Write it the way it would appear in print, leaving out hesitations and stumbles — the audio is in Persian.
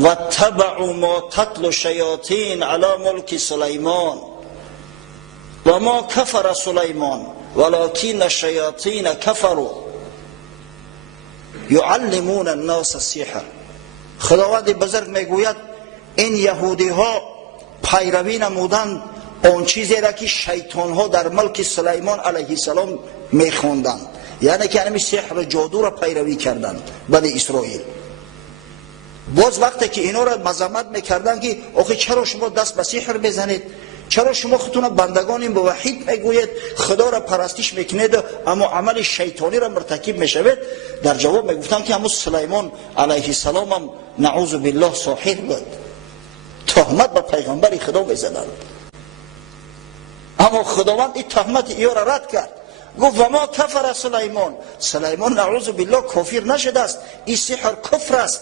و تبعوا ما تتلو الشیاطین علی ملک سلیمان و ما کفر سلیمان ولکن الشیاطین کفروا یعلمون الناس السحر. خداوند بزرگ میگوید این یهودی ها پیروی نمودند اون چیزی را که شیطان ها در ملک سلیمان علیه السلام میخوندند، یعنی که همین سحر جادو را پیروی کردند بنی اسرائیل. باز وقتی که اینا را مذمت میکردن که آخه چرا شما دست به سحر بزنید، چرا شما خودتون بندگان موحد میگویید خدا را پرستش میکنید اما عمل شیطانی را مرتکب میشوید، در جواب میگفتن که همون سلیمان علیه السلام هم نعوذ بالله ساحر بود، تهمت به پیغمبر خدا میزدند. اما خداوند این تهمت اینا را رد کرد، گفت و ما کفر سلیمان، سلیمان نعوذ بالله کافر نشده است، این سحر کفر است.